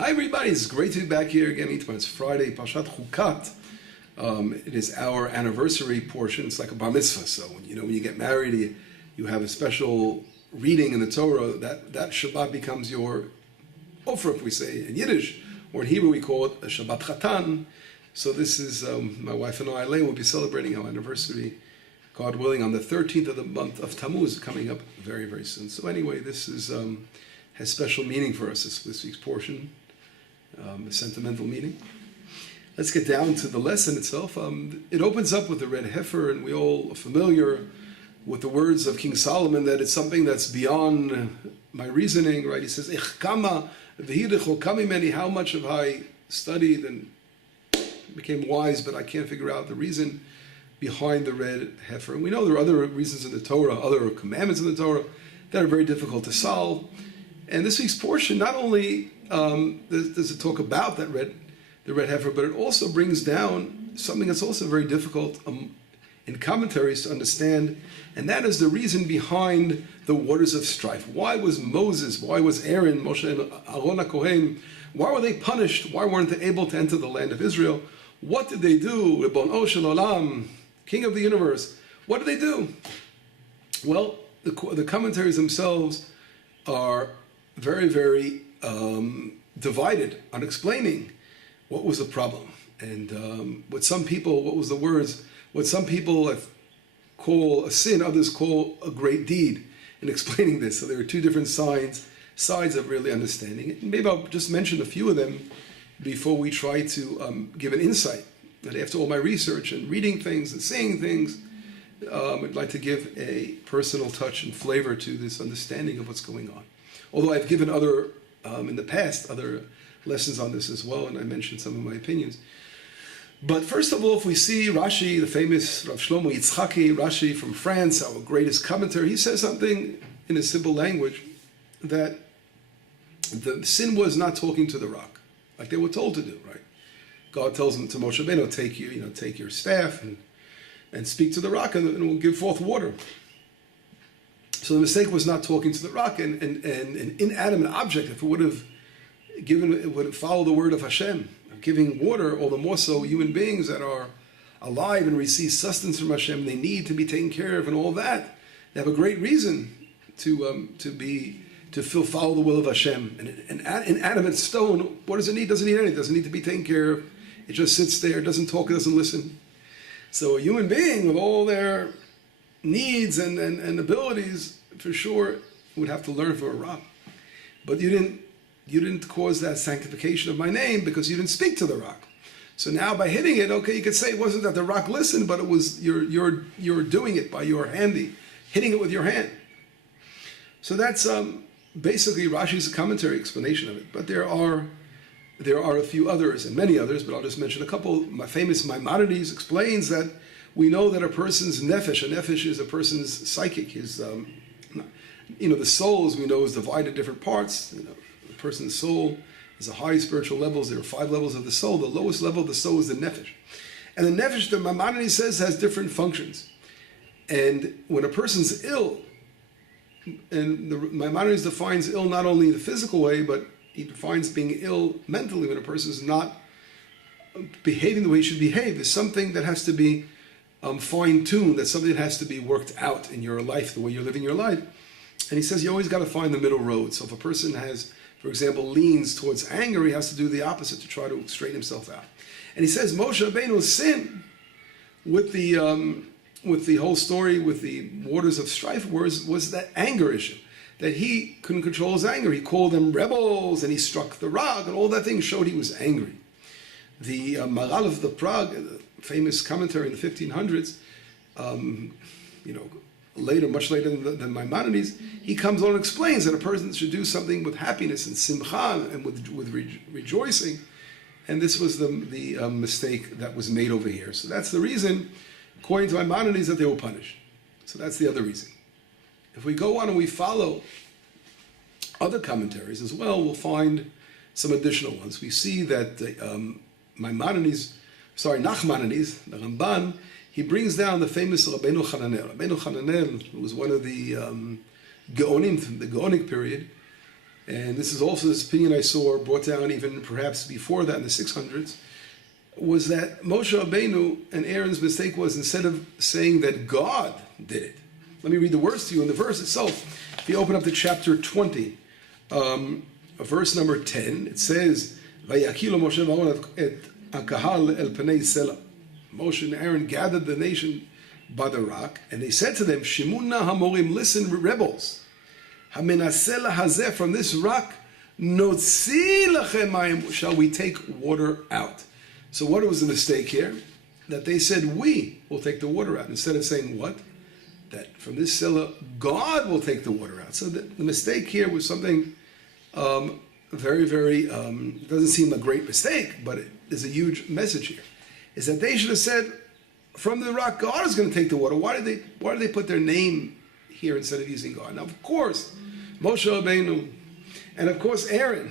Hi everybody, it's great to be back here again. It's Friday, Parshat Chukat. It is our anniversary portion. It's like a bar mitzvah. So when you get married, you have a special reading in the Torah. That Shabbat becomes your offer, if we say in Yiddish, or in Hebrew we call it a Shabbat Chatan. So this is my wife and I, Elaine, will be celebrating our anniversary, God willing, on the 13th of the month of Tammuz, coming up very, very soon. So anyway, this is has special meaning for us, this week's portion. A sentimental meaning. Let's get down to the lesson itself. It opens up with the red heifer, and we all are familiar with the words of King Solomon that it's something that's beyond my reasoning, right? He says, how much have I studied and became wise, but I can't figure out the reason behind the red heifer. And we know there are other reasons in the Torah, other commandments in the Torah that are very difficult to solve. And this week's portion, not only does it talk about the red heifer, but it also brings down something that's also very difficult in commentaries to understand, and that is the reason behind the waters of strife. Why was Moses, why was Aaron, Moshe and Aaron HaKohen, why were they punished? Why weren't they able to enter the land of Israel? What did they do? Ribono shel olam, King of the universe. What did they do? Well, the commentaries themselves are very, very divided on explaining what was the problem. And what some people call a sin, others call a great deed in explaining this. So there are two different sides of really understanding it. And maybe I'll just mention a few of them before we try to give an insight. And after all my research and reading things and seeing things, I'd like to give a personal touch and flavor to this understanding of what's going on. Although I've given in the past, other lessons on this as well, and I mentioned some of my opinions. But first of all, if we see Rashi, the famous Rav Shlomo Yitzchaki, Rashi from France, our greatest commentator, he says something in a simple language, that the sin was not talking to the rock, like they were told to do, right? God tells them to Moshe Rabbeinu, take your staff and speak to the rock, and it will give forth water. So the mistake was not talking to the rock, and an inanimate object, if it would have followed the word of Hashem, giving water, all the more so human beings that are alive and receive sustenance from Hashem, they need to be taken care of and all that. They have a great reason to follow the will of Hashem. And an inanimate stone, what does it need? Doesn't need anything. It doesn't need to be taken care of. It just sits there, doesn't talk, it doesn't listen. So a human being with all their needs and abilities, for sure, would have to learn from a rock. But you didn't cause that sanctification of my name because you didn't speak to the rock. So now by hitting it, okay, you could say it wasn't that the rock listened, but it was you're doing it by your hitting it with your hand. So that's basically Rashi's commentary explanation of it. But there are a few others and many others, but I'll just mention a couple. My famous Maimonides explains that we know that a person's nefesh, is a person's psychic, his the soul, as we know, is divided into different parts. The person's soul is a high spiritual levels. There are 5 levels of the soul. The lowest level of the soul is the nefesh. And the nefesh, the Maimonides says, has different functions. And when a person's ill, and the Maimonides defines ill not only in the physical way, but he defines being ill mentally. When a person is not behaving the way he should behave, there's something that has to be fine-tuned. That's something that has to be worked out in your life, the way you're living your life. And he says you always got to find the middle road. So if a person has, for example, leans towards anger, he has to do the opposite to try to straighten himself out. And he says Moshe Rabbeinu's sin with the whole story with the waters of strife was that anger issue, that he couldn't control his anger. He called them rebels, and he struck the rock, and all that thing showed he was angry. The Maral of the Prague, famous commentary in the 1500s, much later than Maimonides, he comes on and explains that a person should do something with happiness and simcha and with rejoicing, and this was the mistake that was made over here. So that's the reason, according to Maimonides, that they were punished. So that's the other reason. If we go on and we follow other commentaries as well, we'll find some additional ones. We see that Nachmanides, the Ramban, he brings down the famous Rabbeinu Hananel. Rabbeinu Hananel was one of the Gaonim, the Gaonic period, and this is also this opinion I saw brought down even perhaps before that in the 600s, was that Moshe Rabbeinu and Aaron's mistake was, instead of saying that God did it. Let me read the words to you in the verse itself. If you open up to chapter 20, verse number 10, it says, "Vayakilo Moshe v'Aaron et hakahal el panei Sela." Moshe and Aaron gathered the nation by the rock, and they said to them, "Shimuna hamorim, listen, rebels. Hamenasela hazeh, from this rock, notzi lachem mayim, shall we take water out." So what was the mistake here? That they said, "We will take the water out," instead of saying what? That from this Sela, God will take the water out. So the mistake here was something very, very, it doesn't seem a great mistake, but it is a huge message here. Is that they should have said, from the rock, God is going to take the water. Why did they put their name here instead of using God? Now, of course, Moshe Rabbeinu, and of course Aaron,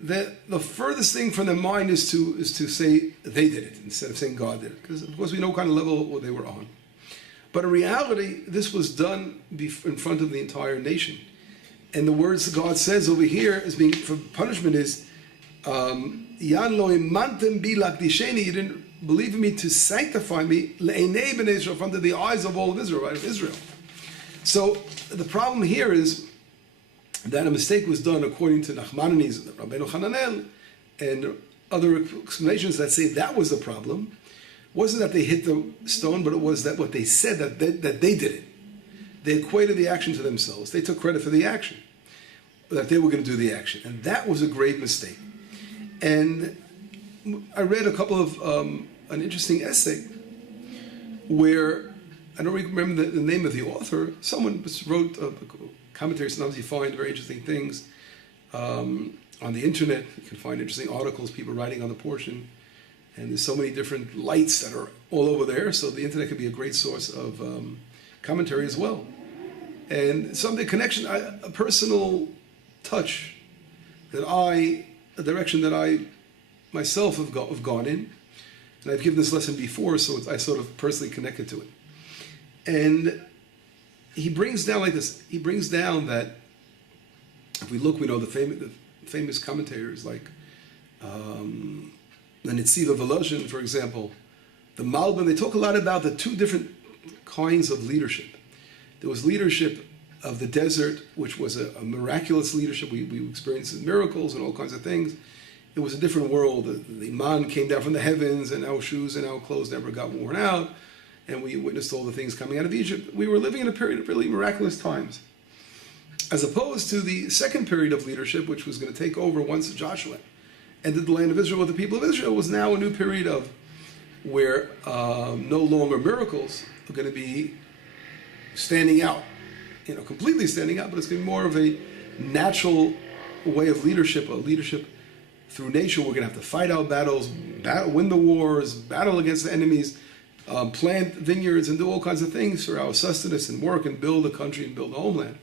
the furthest thing from their mind is to say they did it instead of saying God did it, because of course we know what kind of level they were on. But in reality, this was done in front of the entire nation. And the words that God says over here as being for punishment is, Yan lo imantem bi lakdisheni, you didn't believe in me to sanctify me, le'enei b'nei Israel, from the eyes of all of Israel, right, of Israel. So the problem here is that a mistake was done according to Nachmanides, Rabbeinu Hananel, and other explanations that say that was the problem. It wasn't that they hit the stone, but it was that what they said, that they did it. They equated the action to themselves. They took credit for the action, that they were going to do the action. And that was a grave mistake. And I read a couple of, an interesting essay where, I don't remember the name of the author, someone just wrote a commentary. Sometimes you find very interesting things on the internet. You can find interesting articles, people writing on the portion. And there's so many different lights that are all over there, so the internet could be a great source of commentary as well. And the connection, a personal touch a direction that I myself have gone in, and I've given this lesson before, so I sort of personally connected to it. And he brings down like this. He brings down that if we look, we know the famous commentators like the Netziv of Volozhin, for example, the Malbim. They talk a lot about the two different kinds of leadership. There was leadership of the desert, which was a miraculous leadership. We experienced miracles and all kinds of things. It was a different world. The man came down from the heavens, and our shoes and our clothes never got worn out, and we witnessed all the things coming out of Egypt. We were living in a period of really miraculous times, as opposed to the second period of leadership, which was going to take over once Joshua ended the land of Israel with the people of Israel. Was now a new period of where no longer miracles are going to be standing out, completely standing out, but it's going to be more of a natural way of leadership, a leadership through nature. We're going to have to fight our battles, win the wars, battle against the enemies, plant vineyards, and do all kinds of things for our sustenance and work and build a country and build a homeland.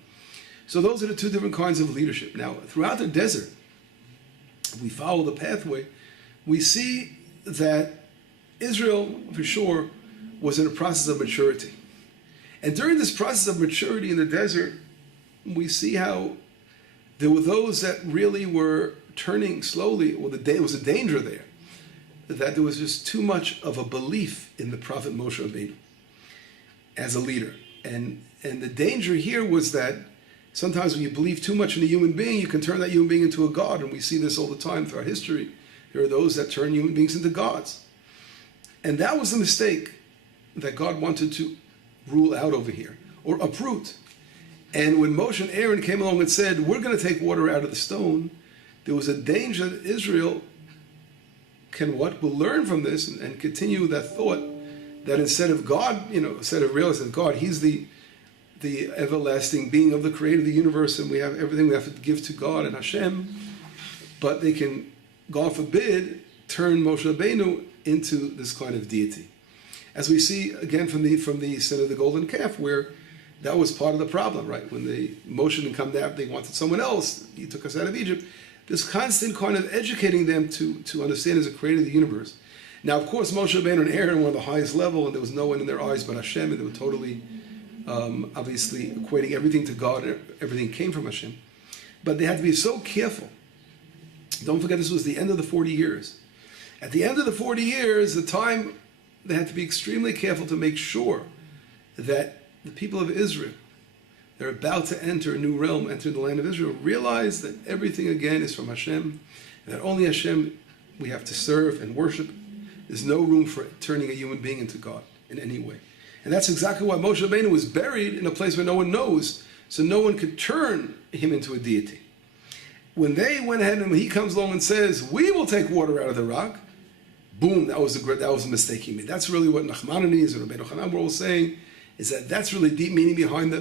So those are the two different kinds of leadership. Now, throughout the desert, if we follow the pathway, we see that Israel, for sure, was in a process of maturity. And during this process of maturity in the desert, we see how there were those that really were turning slowly. Well, there was a danger there, that there was just too much of a belief in the prophet Moshe Rabbeinu as a leader. And the danger here was that sometimes when you believe too much in a human being, you can turn that human being into a god. And we see this all the time throughout history. There are those that turn human beings into gods. And that was the mistake that God wanted to rule out over here, or uproot. And when Moshe and Aaron came along and said, we're going to take water out of the stone, there was a danger that Israel will learn from this and continue that thought that instead of God, instead of realizing God, He's the everlasting being of the creator of the universe, and we have everything we have to give to God and Hashem, but they can, God forbid, turn Moshe Rabbeinu into this kind of deity. As we see again from the sin of the golden calf, where that was part of the problem, right? When Moshe didn't come down, they wanted someone else. He took us out of Egypt. This constant kind of educating them to understand as a creator of the universe. Now, of course, Moshe Rabbeinu and Aaron were on the highest level, and there was no one in their eyes but Hashem, and they were totally, obviously, equating everything to God, and everything came from Hashem. But they had to be so careful. Don't forget, this was the end of the 40 years. At the end of the 40 years, the time, they had to be extremely careful to make sure that the people of Israel, they're about to enter a new realm, enter the land of Israel, realize that everything again is from Hashem, and that only Hashem we have to serve and worship. There's no room for turning a human being into God in any way. And that's exactly why Moshe Rabbeinu was buried in a place where no one knows, so no one could turn him into a deity. When they went ahead and he comes along and says, we will take water out of the rock, boom, that was a mistake he made. That's really what Nachmanides and Rabbeinu Hanan were all saying, is that that's really deep meaning behind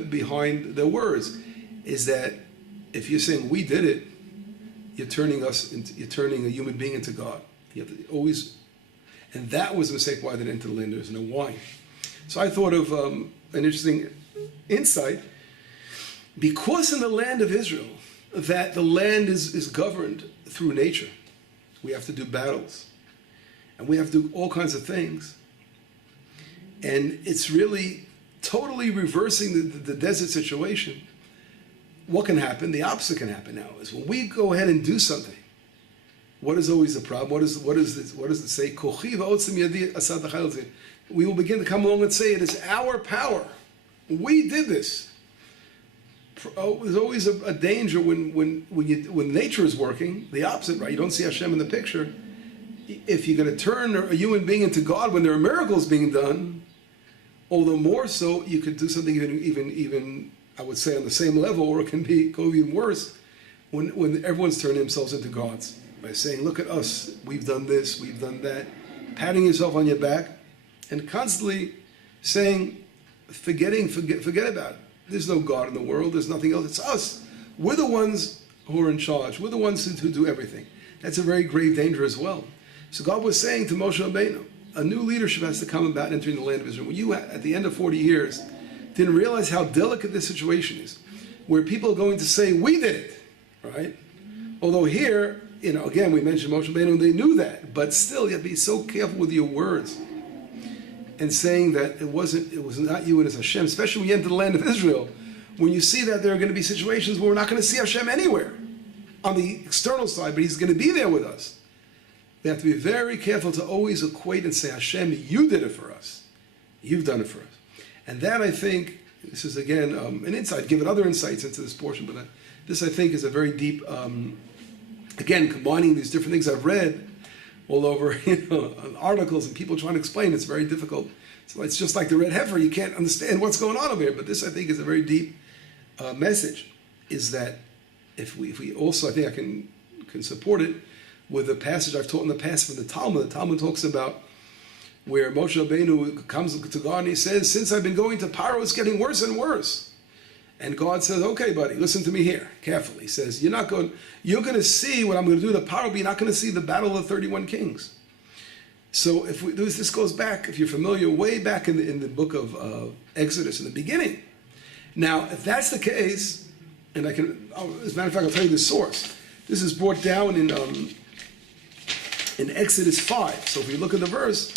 the words, is that if you're saying we did it, you're turning a human being into God. You have to always, and that was a mistake why they didn't enter the land. There's no why. So I thought of an interesting insight. Because in the land of Israel, that the land is governed through nature. We have to do battles. And we have to do all kinds of things. And it's really totally reversing the desert situation. What can happen? The opposite can happen now. Is when we go ahead and do something, what is always the problem? What does it say? We will begin to come along and say, it is our power. We did this. There's always a danger when nature is working, the opposite, right? You don't see Hashem in the picture. If you're going to turn a human being into God when there are miracles being done, although more so, you could do something even I would say on the same level, or it can go even worse, when everyone's turning themselves into gods by saying, look at us, we've done this, we've done that, patting yourself on your back, and constantly saying, forget about it. There's no God in the world, there's nothing else, it's us. We're the ones who are in charge, we're the ones who do everything. That's a very grave danger as well. So God was saying to Moshe Rabbeinu, a new leadership has to come about entering the land of Israel. When you, at the end of 40 years, didn't realize how delicate this situation is, where people are going to say, we did it, right? Although here, again, we mentioned Moshe Rabbeinu, they knew that, but still, you have to be so careful with your words and saying that it was not you, it is Hashem, especially when you enter the land of Israel, when you see that there are going to be situations where we're not going to see Hashem anywhere on the external side, but He's going to be there with us. We have to be very careful to always equate and say, Hashem, you did it for us. You've done it for us. And that, I think, this is again an insight, given other insights into this portion, but this, I think, is a very deep, again, combining these different things I've read all over articles and people trying to explain. It's very difficult. So it's just like the red heifer. You can't understand what's going on over here. But this, I think, is a very deep message, is that if we also, I think I can support it with a passage I've taught in the past from the Talmud. The Talmud talks about where Moshe Rabbeinu comes to God and he says, since I've been going to Paro, it's getting worse and worse. And God says, okay, buddy, listen to me here carefully. He says, you're going to see what I'm going to do to Paro, but you're not going to see the battle of the 31 kings. So this goes back, if you're familiar, way back in the book of Exodus, in the beginning. Now, if that's the case, and as a matter of fact, I'll tell you the source. This is brought down in Exodus 5. So if you look at the verse,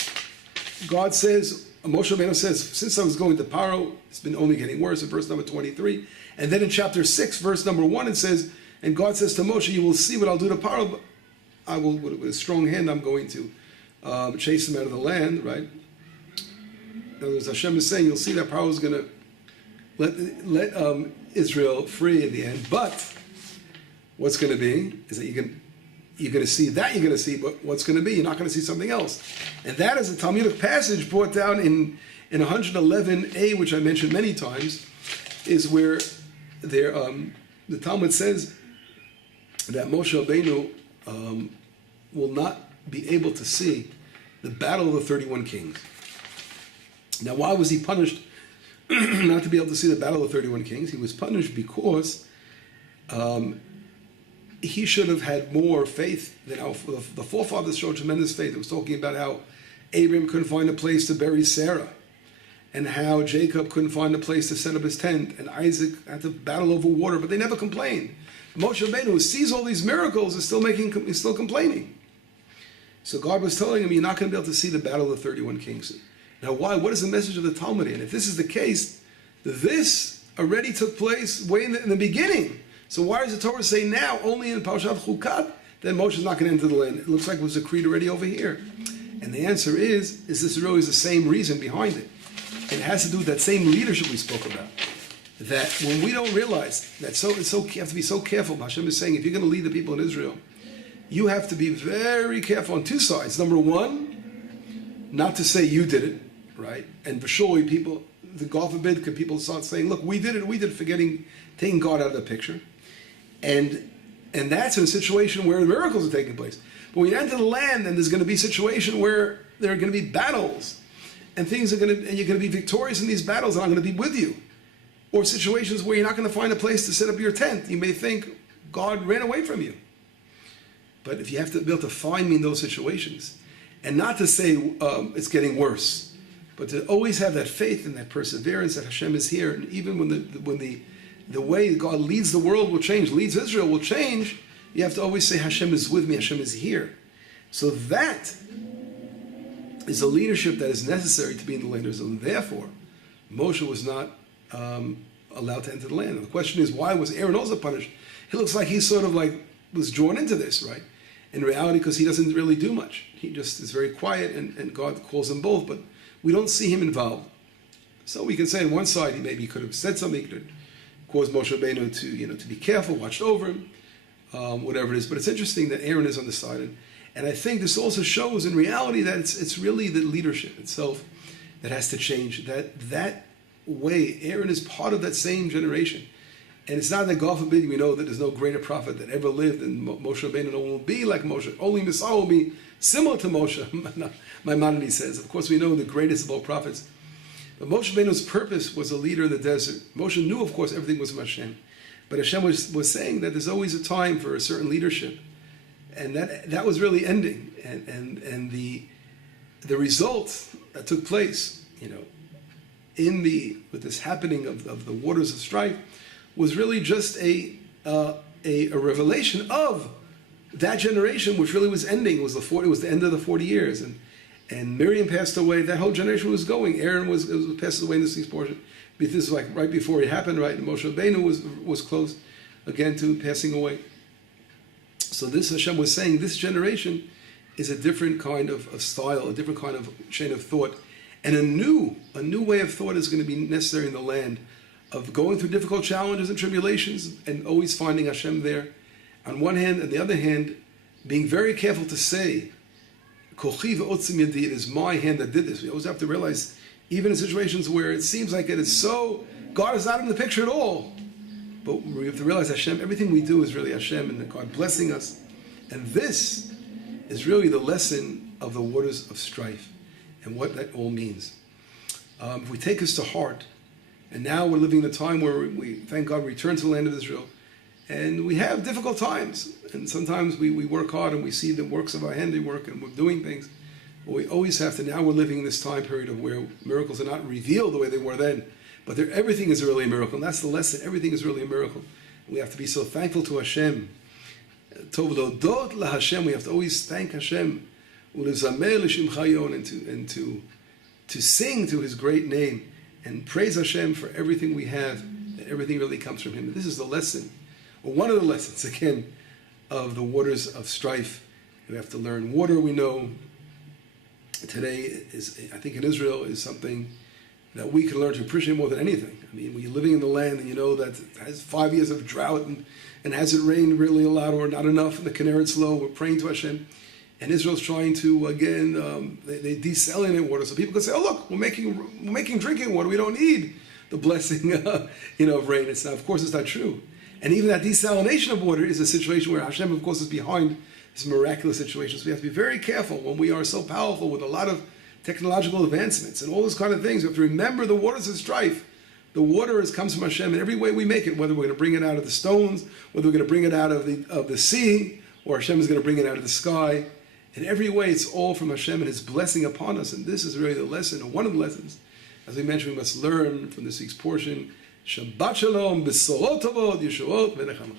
God says, Moshe Rabbeinu says, since I was going to Paro, it's been only getting worse, in verse number 23. And then in chapter 6, verse number 1, it says, and God says to Moshe, you will see what I'll do to Paro, but I will, with a strong hand, I'm going to chase him out of the land, right? In other words, Hashem is saying, you'll see that Paro is going to let Israel free in the end, but what's going to be is that you're going to see that you're going to see, but what's going to be? You're not going to see something else. And that is a Talmudic passage brought down in 111a, which I mentioned many times, is where the Talmud says that Moshe Rabbeinu will not be able to see the battle of the 31 kings. Now, why was he punished not to be able to see the battle of the 31 kings? He was punished because he should have had more faith than the forefathers showed tremendous faith. It was talking about how Abraham couldn't find a place to bury Sarah, and how Jacob couldn't find a place to set up his tent, and Isaac had to battle over water, but they never complained. Moshe Rabbeinu, who sees all these miracles, is still complaining. So God was telling him, you're not going to be able to see the battle of the 31 kings. Now why? What is the message of the Talmud? And if this is the case, this already took place way in the beginning. So why does the Torah say now, only in Parshat Chukat, that Moshe is not going to enter the land? It looks like it was decreed already over here. And the answer is this really is the same reason behind it. And it has to do with that same leadership we spoke about. That when we don't realize that, you have to be so careful. Hashem is saying, if you're going to lead the people in Israel, you have to be very careful on two sides. Number one, not to say you did it, right? And for sure, people, God forbid, could people start saying, look, we did it, taking God out of the picture. And that's in a situation where miracles are taking place. But when you enter the land, then there's going to be a situation where there are going to be battles, and you're going to be victorious in these battles, and I'm going to be with you. Or situations where you're not going to find a place to set up your tent. You may think God ran away from you. But if you have to be able to find me in those situations, and not to say it's getting worse, but to always have that faith and that perseverance that Hashem is here, and even when the way God leads the world will change, leads Israel will change, you have to always say Hashem is with me, Hashem is here. So that is the leadership that is necessary to be in the land of Israel. And therefore, Moshe was not allowed to enter the land. And the question is, why was Aaron also punished? He looks like he sort of was drawn into this, right? In reality, because he doesn't really do much. He just is very quiet, and God calls them both, but we don't see him involved. So we can say on one side, he maybe could have said something, could have caused Moshe Rabbeinu to be careful, watched over him, whatever it is. But it's interesting that Aaron is on the side. And I think this also shows in reality that it's really the leadership itself that has to change. That way, Aaron is part of that same generation. And it's not that, God forbid, we know that there's no greater prophet that ever lived, and Moshe Rabbeinu will be like Moshe. Only Messiah will be similar to Moshe, Maimonides says. Of course, we know the greatest of all prophets. But Moshe Rabbeinu's purpose was a leader in the desert. Moshe knew, of course, everything was from Hashem. But Hashem was saying that there's always a time for a certain leadership. And that was really ending. And the result that took place, with this happening of the waters of strife, was really just a revelation of that generation, which really was ending. It was the end of the 40 years, and Miriam passed away. That whole generation was going. Aaron was passed away in this week's portion. This is like right before it happened, right? And Moshe Rabbeinu was close again to passing away. So this Hashem was saying, this generation is a different kind of style, a different kind of chain of thought, and a new way of thought is going to be necessary in the land, of going through difficult challenges and tribulations and always finding Hashem there on one hand, and the other hand, being very careful to say, Kochi ve'otzim yadi, it is my hand that did this. We always have to realize, even in situations where it seems like it is so, God is not in the picture at all. But we have to realize Hashem, everything we do is really Hashem, and God blessing us. And this is really the lesson of the waters of strife and what that all means. If we take this to heart, and now we're living in a time where we, thank God, return to the land of Israel. And we have difficult times. And sometimes we work hard and we see the works of our handiwork and we're doing things. But we always have to, now we're living in this time period of where miracles are not revealed the way they were then. But everything is really a miracle. And that's the lesson. Everything is really a miracle. We have to be so thankful to Hashem. Tovodot la Hashem. We have to always thank Hashem. And to sing to His great name. And praise Hashem for everything we have, that everything really comes from Him. And this is the lesson, or one of the lessons, again, of the waters of strife. We have to learn. Water, we know, today, I think in Israel, is something that we can learn to appreciate more than anything. I mean, when you're living in the land and you know that it has 5 years of drought and hasn't rained really a lot or not enough, and the Kinneret's low, we're praying to Hashem. And Israel's trying to, again, they desalinate water. So people can say, oh, look, we're making drinking water. We don't need the blessing of rain. Of course, it's not true. And even that desalination of water is a situation where Hashem, of course, is behind this miraculous situation. So we have to be very careful when we are so powerful with a lot of technological advancements and all those kind of things. We have to remember the waters of strife. The water comes from Hashem in every way we make it, whether we're going to bring it out of the stones, whether we're going to bring it out of the sea, or Hashem is going to bring it out of the sky. In every way, it's all from Hashem and His blessing upon us. And this is really the lesson, or one of the lessons. As we mentioned, we must learn from this week's portion. Shabbat Shalom, Besorot Tovot, Yeshuot, V'nechama.